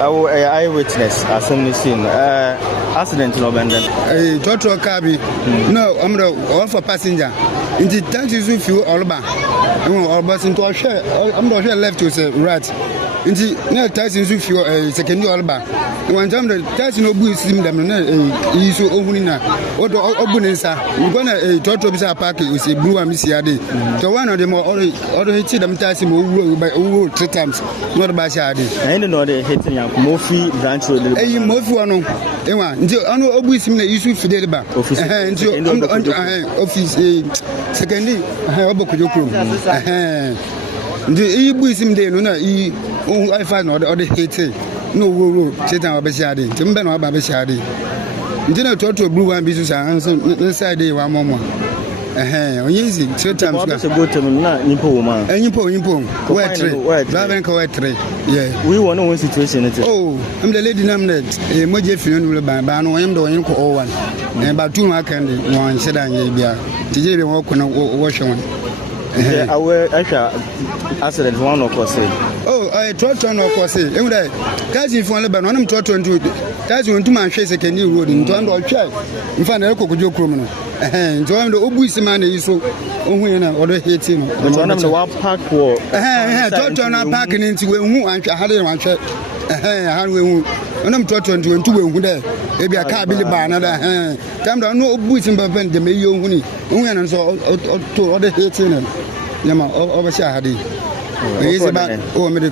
Our eyewitness as in the scene. Accident no benden. Trotro car be. No, I'm the offer passenger. In the taxis with you all about. All bus into a share. I'm not sure left to say right. In the near taxis with you second all about. One time the taxi no bull sim them is so opening what opening sir. We're gonna Trotro Bisa Park is a blue and missy a day. So one of them or hit them taxi by over 3 times. Not by Shadi. I don't know the hitting Mofi branch road. Mofi one. I know always in the issue for the back. Office secondly, I have a book. The Ebuism day, no, I find all the hate. No, Ketan or Beshadi, Timben or Babeshadi. Then I talked to a blue and business inside day one moment. Easy, 3 times. Go to Nipo, man. And Nipo, where driving correctly. Yeah, we want one situation. Oh, I'm the lady named a Moje funeral by Bano, I'm the one for one. And about 2 months, one said I may be a TJ walk on a wash on. Our accident one of us. Oh, I tried to know for say, and Cousin for Lebanon, I'm trying to that's when 2 months second new road in Tondo Chai. In fact, I could go criminal. And so I'm the Obus man is so or the hating. One of the wild park war. Toyota parking into who I had one check. And I'm trying to who there. Maybe I can't believe by another hand. Time down no Obus in Bavan, the Mayo Winnie. And so to other hating. Yama, over Shahadi. Oh, me the